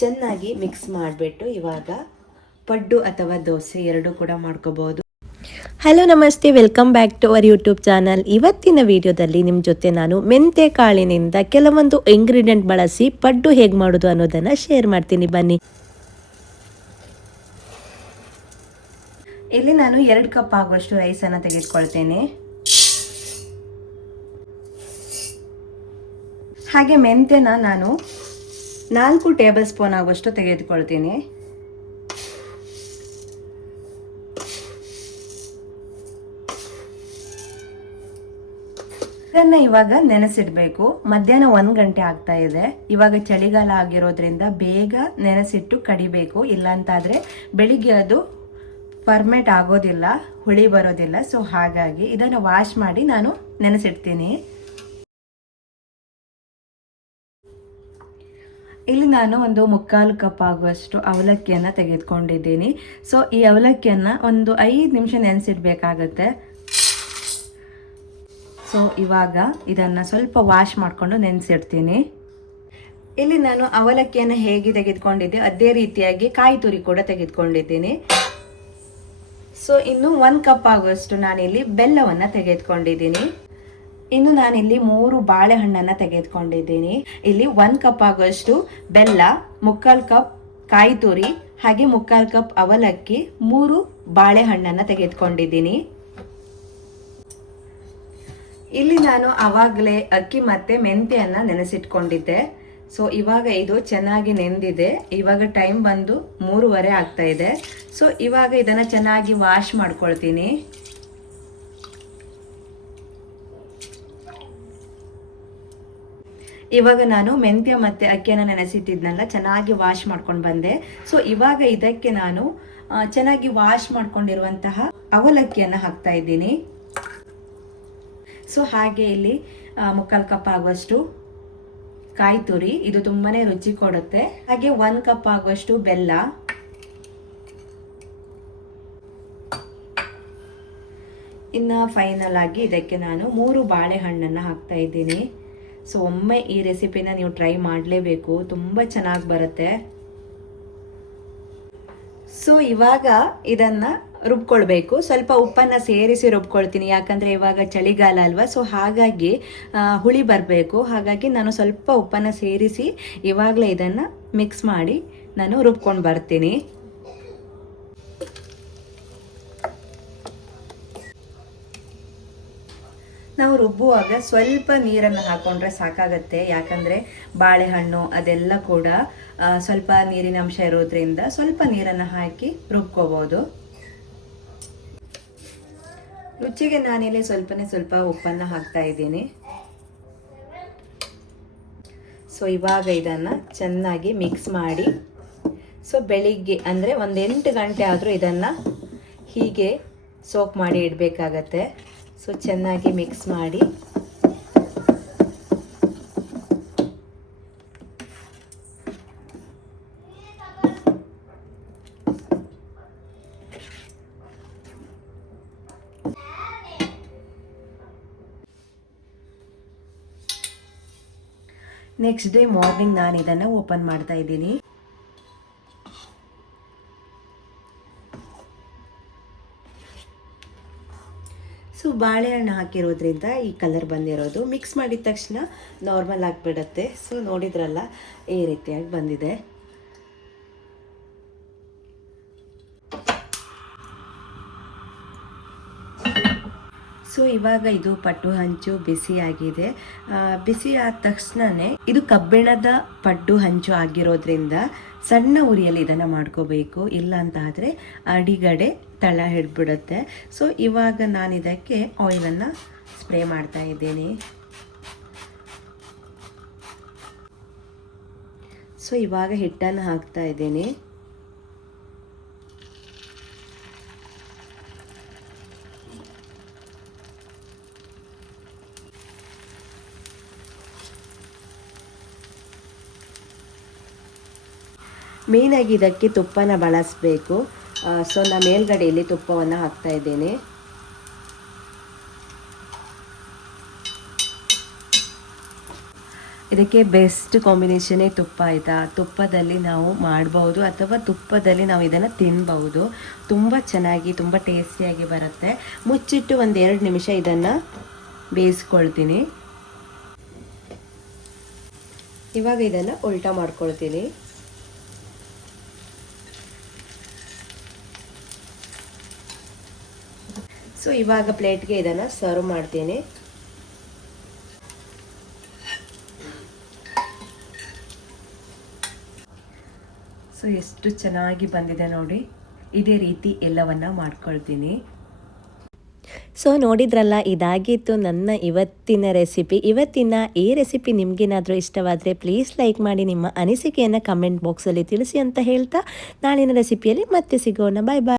ಚೆನ್ನಾಗಿ ಮಿಕ್ಸ್ ಮಾಡಿಬಿಟ್ಟು ಇವಾಗ ಪಡ್ಡು ಅಥವಾ ದೋಸೆ ಎರಡೂ ಕೂಡ ಮಾಡ್ಕೋಬಹುದು ಹಲೋ ನಮಸ್ತೆ. Welcome back to our YouTube channel ಇವತ್ತಿನ ವಿಡಿಯೋದಲ್ಲಿ ನಿಮ್ಮ ಜೊತೆ ನಾನು ಮೆಂತೆ ಕಾಳಿನಿಂದ ಕೆಲವೊಂದು ಇಂಗ್ರೀಡಿಯೆಂಟ್ ಬಳಸಿ ಪಡ್ಡು ಹೇಗೆ ಮಾಡೋದು ಅನ್ನೋದನ್ನು ಶೇರ್ ಮಾಡ್ತೀನಿ. ಬನ್ನಿ. ಇಲ್ಲಿ ನಾನು ಎರಡು ಕಪ್ ಆಗುವಷ್ಟು ರೈಸನ್ನು ತೆಗೆದುಕೊಳ್ತೇನೆ. ಹಾಗೆ ಮೆಂತೆನ ನಾನು ನಾಲ್ಕು ಟೇಬಲ್ ಸ್ಪೂನ್ ಆಗುವಷ್ಟು ತೆಗೆದುಕೊಳ್ತೀನಿ. ಇದನ್ನು ಇವಾಗ ನೆನೆಸಿಡಬೇಕು. ಮಧ್ಯಾಹ್ನ ಒಂದು ಗಂಟೆ ಆಗ್ತಾ ಇದೆ. ಇವಾಗ ಚಳಿಗಾಲ ಆಗಿರೋದ್ರಿಂದ ಬೇಗ ನೆನೆಸಿಟ್ಟು ಕಡಿಬೇಕು. ಇಲ್ಲಾಂತಾದರೆ ಬೆಳಿಗ್ಗೆ ಅದು ಫರ್ಮೆಟ್ ಆಗೋದಿಲ್ಲ, ಹುಳಿ ಬರೋದಿಲ್ಲ. ಸೊ ಹಾಗಾಗಿ ಇದನ್ನು ವಾಶ್ ಮಾಡಿ ನಾನು ನೆನೆಸಿಡ್ತೀನಿ. ಇಲ್ಲಿ ನಾನು ಒಂದು ಮುಕ್ಕಾಲು ಕಪ್ ಆಗುವಷ್ಟು ಅವಲಕ್ಕಿಯನ್ನು ತೆಗೆದುಕೊಂಡಿದ್ದೀನಿ. ಸೊ ಈ ಅವಲಕ್ಕಿಯನ್ನು ಒಂದು ಐದು ನಿಮಿಷ ನೆನೆಸಿಡ್ಬೇಕಾಗತ್ತೆ. ಸೊ ಇವಾಗ ಇದನ್ನು ಸ್ವಲ್ಪ ವಾಶ್ ಮಾಡಿಕೊಂಡು ನೆನೆಸಿಡ್ತೀನಿ. ಇಲ್ಲಿ ನಾನು ಅವಲಕ್ಕಿಯನ್ನು ಹೇಗೆ ತೆಗೆದುಕೊಂಡಿದ್ದೆ, ಅದೇ ರೀತಿಯಾಗಿ ಕಾಯಿ ತುರಿ ಕೂಡ ತೆಗೆದುಕೊಂಡಿದ್ದೀನಿ. ಸೊ ಇನ್ನು ಒಂದು ಕಪ್ ಆಗುವಷ್ಟು ನಾನಿಲ್ಲಿ ಬೆಲ್ಲವನ್ನು ತೆಗೆದುಕೊಂಡಿದ್ದೀನಿ. ಇನ್ನು ನಾನಿಲ್ಲಿ ಮೂರು ಬಾಳೆಹಣ್ಣನ್ನು ತೆಗೆದುಕೊಂಡಿದ್ದೀನಿ. ಇಲ್ಲಿ ಒಂದು ಕಪ್ ಆಗೋಷ್ಟು ಬೆಲ್ಲ, ಮುಕ್ಕಾಲು ಕಪ್ ಕಾಯಿ ತುರಿ, ಹಾಗೆ ಮುಕ್ಕಾಲು ಕಪ್ ಅವಲಕ್ಕಿ ಮೂರು ಬಾಳೆಹಣ್ಣನ್ನು ತೆಗೆದುಕೊಂಡಿದ್ದೀನಿ. ಇಲ್ಲಿ ನಾನು ಆವಾಗಲೇ ಅಕ್ಕಿ ಮತ್ತೆ ಮೆಂತ್ಯನ್ನ ನೆನೆಸಿಟ್ಕೊಂಡಿದ್ದೆ. ಸೊ ಇವಾಗ ಇದು ಚೆನ್ನಾಗಿ ನೆಂದಿದೆ. ಇವಾಗ ಟೈಮ್ ಬಂದು ಮೂರುವರೆ ಆಗ್ತಾ ಇದೆ. ಸೊ ಇವಾಗ ಇದನ್ನ ಚೆನ್ನಾಗಿ ವಾಶ್ ಮಾಡ್ಕೊಳ್ತೀನಿ. ಇವಾಗ ನಾನು ಮೆಂತ್ಯ ಮತ್ತೆ ಅಕ್ಕಿಯನ್ನ ನೆನೆಸಿಟ್ಟಿದ್ನಲ್ಲ, ಚೆನ್ನಾಗಿ ವಾಶ್ ಮಾಡ್ಕೊಂಡು ಬಂದೆ. ಸೊ ಇವಾಗ ಇದಕ್ಕೆ ನಾನು ಚೆನ್ನಾಗಿ ವಾಶ್ ಮಾಡ್ಕೊಂಡಿರುವಂತಹ ಅವಲಕ್ಕಿಯನ್ನು ಹಾಕ್ತಾ ಇದ್ದೀನಿ. ಸೊ ಹಾಗೆ ಇಲ್ಲಿ ಮುಕ್ಕಾಲು ಕಪ್ ಆಗುವಷ್ಟು ಕಾಯಿ ತುರಿ, ಇದು ತುಂಬಾನೇ ರುಚಿ ಕೊಡುತ್ತೆ. ಹಾಗೆ ಒಂದ್ ಕಪ್ ಆಗುವಷ್ಟು ಬೆಲ್ಲ. ಇನ್ನು ಫೈನಲ್ ಆಗಿ ಇದಕ್ಕೆ ನಾನು ಮೂರು ಬಾಳೆಹಣ್ಣನ್ನು ಹಾಕ್ತಾ ಇದ್ದೀನಿ. ಸೊ ಒಮ್ಮೆ ಈ ರೆಸಿಪಿನ ನೀವು ಟ್ರೈ ಮಾಡಲೇಬೇಕು. ತುಂಬ ಚೆನ್ನಾಗಿ ಬರುತ್ತೆ. ಸೊ ಇವಾಗ ಇದನ್ನು ರುಬ್ಕೊಳ್ಬೇಕು. ಸ್ವಲ್ಪ ಉಪ್ಪನ್ನ ಸೇರಿಸಿ ರುಬ್ಕೊಳ್ತೀನಿ. ಯಾಕಂದ್ರೆ ಇವಾಗ ಚಳಿಗಾಲ ಅಲ್ವಾ? ಸೊ ಹಾಗಾಗಿ ಹುಳಿ ಬರಬೇಕು. ಹಾಗಾಗಿ ನಾನು ಸ್ವಲ್ಪ ಉಪ್ಪನ್ನ ಸೇರಿಸಿ ಇವಾಗಲೇ ಇದನ್ನು ಮಿಕ್ಸ್ ಮಾಡಿ ನಾನು ರುಬ್ಕೊಂಡು ಬರ್ತೀನಿ. ನಾವು ರುಬ್ಬುವಾಗ ಸ್ವಲ್ಪ ನೀರನ್ನು ಹಾಕೊಂಡ್ರೆ ಸಾಕಾಗತ್ತೆ. ಯಾಕಂದ್ರೆ ಬಾಳೆಹಣ್ಣು ಅದೆಲ್ಲ ಕೂಡ ಸ್ವಲ್ಪ ನೀರಿನ ಅಂಶ ಇರೋದ್ರಿಂದ ಸ್ವಲ್ಪ ನೀರನ್ನು ಹಾಕಿ ರುಬ್ಕೋಬೋದು. ರುಚಿಗೆ ನಾನಿಲ್ಲಿ ಸ್ವಲ್ಪನೇ ಸ್ವಲ್ಪ ಉಪ್ಪನ್ನು ಹಾಕ್ತಾ ಇದ್ದೀನಿ. ಸೊ, ಇವಾಗ ಇದನ್ನ ಚೆನ್ನಾಗಿ ಮಿಕ್ಸ್ ಮಾಡಿ, ಸೊ, ಬೆಳಿಗ್ಗೆ ಅಂದರೆ ಒಂದು ಗಂಟೆ ಆದರೂ ಇದನ್ನು ಹೀಗೆ ಸೋಕ್ ಮಾಡಿ ಇಡಬೇಕಾಗತ್ತೆ. ಸೊ ಚೆನ್ನಾಗಿ ಮಿಕ್ಸ್ ಮಾಡಿ. ನೆಕ್ಸ್ಟ್ ಡೇ ಮಾರ್ನಿಂಗ್ ನಾನು ಇದನ್ನು ಓಪನ್ ಮಾಡ್ತಾ ಇದ್ದೀನಿ. ಸೊ ಬಾಳೆಹಣ್ಣು ಹಾಕಿರೋದ್ರಿಂದ ಈ ಕಲರ್ ಬಂದಿರೋದು. ಮಿಕ್ಸ್ ಮಾಡಿದ ತಕ್ಷಣ ನಾರ್ಮಲ್ ಆಗಿಬಿಡುತ್ತೆ. ಸೊ ನೋಡಿದ್ರಲ್ಲ, ಈ ರೀತಿಯಾಗಿ ಬಂದಿದೆ. ಸೊ ಇವಾಗ ಇದು ಪಟ್ಟು ಹಂಚು ಬಿಸಿಯಾಗಿದೆ ಬಿಸಿ ಆದ ತಕ್ಷಣನೇ ಇದು ಕಬ್ಬಿಣದ ಪಟ್ಟು ಹಂಚು ಆಗಿರೋದ್ರಿಂದ ಸಣ್ಣ ಉರಿಯಲ್ಲಿ ಇದನ್ನು ಮಾಡ್ಕೋಬೇಕು. ಇಲ್ಲ ಅಂತ ಆದ್ರೆ ಅಡಿಗಡೆ ತಳ ಹಿಡ್ಬಿಡುತ್ತೆ ಸೊ ಇವಾಗ ನಾನು ಇದಕ್ಕೆ ಆಯಿಲನ್ನು ಸ್ಪ್ರೇ ಮಾಡ್ತಾ ಇದ್ದೀನಿ. ಸೊ ಇವಾಗ ಹಿಟ್ಟನ್ನು ಹಾಕ್ತಾ ಇದ್ದೀನಿ. ಮೇಯ್ನಾಗಿ ಇದಕ್ಕೆ ತುಪ್ಪನ ಬಳಸಬೇಕು. ಸೊ ನಾನು ಮೇಲ್ಗಡೆಯಲ್ಲಿ ತುಪ್ಪವನ್ನು ಹಾಕ್ತಾ ಇದ್ದೇನೆ. ಇದಕ್ಕೆ ಬೆಸ್ಟ್ ಕಾಂಬಿನೇಷನೇ ತುಪ್ಪ ಆಯಿತಾ? ತುಪ್ಪದಲ್ಲಿ ನಾವು ಮಾಡಬಹುದು ಅಥವಾ ತುಪ್ಪದಲ್ಲಿ ನಾವು ಇದನ್ನು ತಿನ್ಬಹುದು. ತುಂಬ ಚೆನ್ನಾಗಿ, ತುಂಬ ಟೇಸ್ಟಿಯಾಗಿ ಬರುತ್ತೆ. ಮುಚ್ಚಿಟ್ಟು ಒಂದು ಎರಡು ನಿಮಿಷ ಇದನ್ನು ಬೇಯಿಸ್ಕೊಳ್ತೀನಿ. ಇವಾಗ ಇದನ್ನು ಉಲ್ಟಾ ಮಾಡ್ಕೊಳ್ತೀನಿ. ಸೊ ಇವಾಗ ಪ್ಲೇಟ್ಗೆ ಇದನ್ನು ಸರ್ವ್ ಮಾಡ್ತೀನಿ. ಸೊ ಎಷ್ಟು ಚೆನ್ನಾಗಿ ಬಂದಿದೆ ನೋಡಿ. ಇದೇ ರೀತಿ ಎಲ್ಲವನ್ನ ಮಾಡ್ಕೊಳ್ತೀನಿ. ಸೊ ನೋಡಿದ್ರಲ್ಲ ಇದಾಗಿತ್ತು ನನ್ನ ಇವತ್ತಿನ ರೆಸಿಪಿ. ಇವತ್ತಿನ ಈ ರೆಸಿಪಿ ನಿಮಗೇನಾದರೂ ಇಷ್ಟವಾದರೆ ಪ್ಲೀಸ್ ಲೈಕ್ ಮಾಡಿ ನಿಮ್ಮ ಅನಿಸಿಕೆಯನ್ನು ಕಮೆಂಟ್ ಬಾಕ್ಸಲ್ಲಿ ತಿಳಿಸಿ ಅಂತ ಹೇಳ್ತಾ ನಾಳಿನ ರೆಸಿಪಿಯಲ್ಲಿ ಮತ್ತೆ ಸಿಗೋಣ. ಬಾಯ್ ಬಾಯ್